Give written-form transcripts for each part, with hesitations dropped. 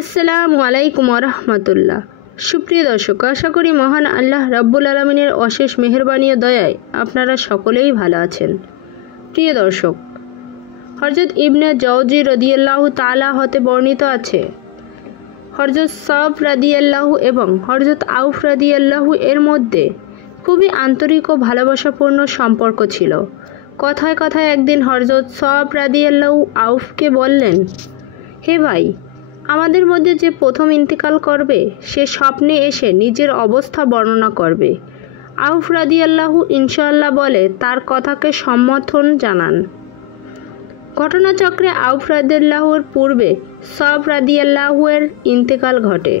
আসসালামু আলাইকুম রহমতুল্লাহ। সুপ্রিয় দর্শক, আশা করি মহান আল্লাহ রাব্বুল আলামিনের অশেষ মেহেরবানি ও দয়ায় আপনারা সকলেই ভালো আছেন। প্রিয় দর্শক, হযরত ইবনে জাওজি রাদিয়াল্লাহু তাআলা হতে বর্ণিত আছে, হযরত সাব রাদিয়াল্লাহু এবং হযরত আউফ রাদিয়াল্লাহু এর মধ্যে খুবই আন্তরিক ও ভালোবাসাপূর্ণ সম্পর্ক ছিল। কথায় কথায় একদিন হযরত সাব রাদিয়াল্লাহু আউফকে বললেন, হে ভাই, আমাদের মধ্যে যে প্রথম ইন্তেকাল করবে সে স্বপ্নে এসে নিজের অবস্থা বর্ণনা করবে। আউফ রাদিয়াল্লাহু ইনশাআল্লাহ বলে তার কথাকে সমর্থন জানান। ঘটনাচক্রে আউফ রাদিয়াল্লাহুর পূর্বে সাব রাদিয়াল্লাহু এর ইন্তেকাল ঘটে।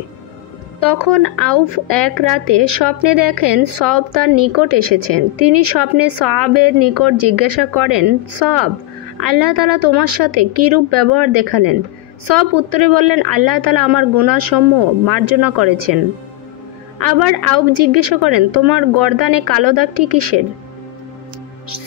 তখন আউফ এক রাতে স্বপ্নে দেখেন সাব তার নিকট এসেছেন। তিনি স্বপ্নে সাহাবের নিকট জিজ্ঞাসা করেন, সাব, আল্লাহ তাআলা তোমার সাথে কীরূপ ব্যবহার দেখালেন? সব উত্তরে বললেন, আল্লাহ তাআলা আমার গুনাহসমূহ মার্জনা করেছেন। আবার আউফ জিজ্ঞাসা করেন, তোমার গর্দানে কালো দাগটি কিসের?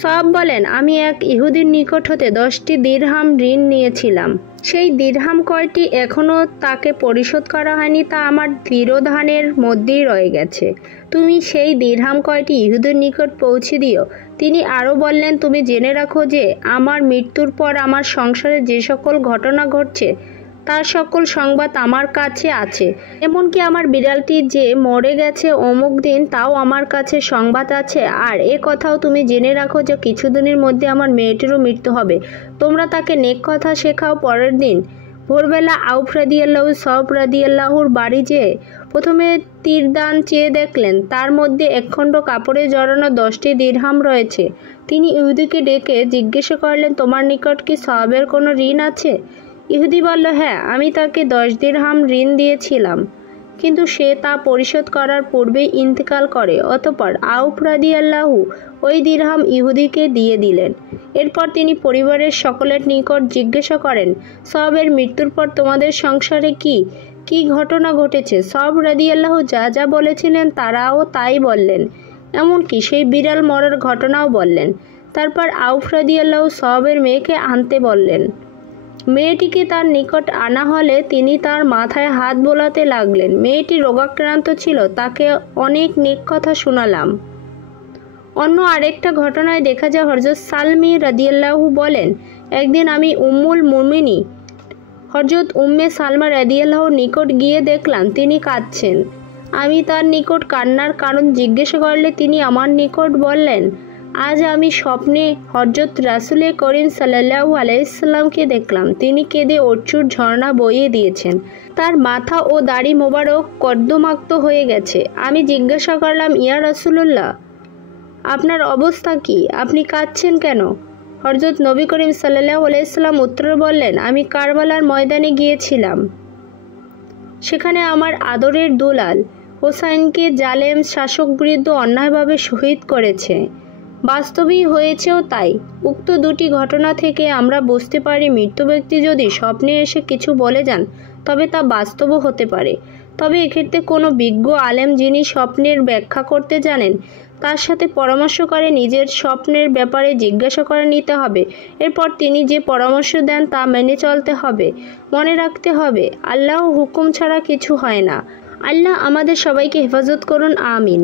সব বলেন, আমি এক ইহুদির নিকট হতে 10টি দিরহাম ঋণ নিয়েছিলাম। সেই দিরহাম কয়টি এখনও তাকে পরিশোধ করা হয়নি তা আমার তিরোধানের মধ্যেই রয়ে গেছে। তুমি সেই দিরহাম কয়টি ইহুদির নিকট পৌঁছে দিও। তিনি আরও বললেন, তুমি জেনে রাখো যে আমার মৃত্যুর পর আমার সংসারে যে সকল ঘটনা ঘটছে তার সকল সংবাদ আমার কাছে আছে। এমনকি আমার বিড়ালটি যে মরে গেছে অমুক দিন তাও আমার কাছে সংবাদ আছে। আর এ কথাও তুমি জেনে রাখো যে কিছুদিনের মধ্যে আমার মেয়েটিরও মৃত্যু হবে। তোমরা তাকে নেক কথা শেখাও। পরের দিন ভোরবেলা আউফ রাদিয়াল্লাহু সাব রাদিয়াল্লাহুর বাড়ি যেয়ে প্রথমে তীরদান চেয়ে দেখলেন তার মধ্যে একখণ্ড কাপড়ে জড়ানো 10টি দিরহাম রয়েছে। তিনি ইহুদিকে ডেকে জিজ্ঞাসা করলেন, তোমার নিকট কি সাহাবের কোনো ঋণ আছে? ইহুদি বলল, হ্যাঁ, আমি তাকে 10 দিরহাম ঋণ দিয়েছিলাম, কিন্তু সে তা পরিশোধ করার পূর্বেই ইন্তেকাল করে। অতঃপর আউফ রাদিয়াল্লাহু ওই দিরহাম ইহুদিকে দিয়ে দিলেন। এরপর তিনি পরিবারের সকলের নিকট জিজ্ঞাসা করেন, সাহাবের মৃত্যুর পর তোমাদের সংসারে কি ঘটনা ঘটেছে? সাব রাদিয়াল্লাহু যা যা বলেছিলেন তারাও তাই বললেন, এমনকি সেই বিড়াল মরার ঘটনাও বললেন। তারপর আউফ রাদিয়াল্লাহু সাহাবের মেয়েকে আনতে বললেন। মেয়েটিকে তার নিকট আনা হলে তিনি তার মাথায় হাত বোলাতে লাগলেন। মেয়েটি রোগাক্রান্ত ছিল, তাকে অনেক নেক কথা শোনালাম। অন্য আরেকটা ঘটনায় দেখা যায়, হযরত সালমি রাদিয়াল্লাহু বলেন, একদিন আমি উম্মুল মুমিনী হযরত উম্মে সালমা রাদিয়াল্লাহুর নিকট গিয়ে দেখলাম তিনি কাঁদছেন। আমি তার নিকট কান্নার কারণ জিজ্ঞাসা করলে তিনি আমার নিকট বললেন, আজ আমি স্বপ্নে হযরত রাসূলে করিম সাল্লাল্লাহু আলাইহি সাল্লামকে দেখলাম। তিনি কেঁদে অশ্রুর ঝর্ণা বইয়ে দিয়েছেন। তার মাথা ও দাড়ি মোবারক কর্দমাক্ত হয়ে গেছে। আমি জিজ্ঞাসা করলাম, ইয়া রাসূলুল্লাহ, আপনার অবস্থা কি? আপনি কাঁদছেন কেন? হযরত নবী করিম সাল্লাল্লাহু আলাইহি সাল্লাম উত্তরে বললেন, আমি কারবালার ময়দানে গিয়েছিলাম। সেখানে আমার আদরের দুলাল হোসাইনকে জালেম শাসকবৃন্দ অন্যায়ভাবে শহীদ করেছে। বাস্তবেই হয়েছেও তাই। উক্ত দুটি ঘটনা থেকে আমরা বুঝতে পারি, মৃত ব্যক্তি যদি স্বপ্নে এসে কিছু বলে যান তবে তা বাস্তবও হতে পারে। তবে এক্ষেত্রে কোনো বিজ্ঞ আলেম যিনি স্বপ্নের ব্যাখ্যা করতে জানেন তার সাথে পরামর্শ করে নিজের স্বপ্নের ব্যাপারে জিজ্ঞাসা করে নিতে হবে। এরপর তিনি যে পরামর্শ দেন তা মেনে চলতে হবে। মনে রাখতে হবে, আল্লাহর হুকুম ছাড়া কিছু হয় না। আল্লাহ আমাদের সবাইকে হেফাজত করুন, আমিন।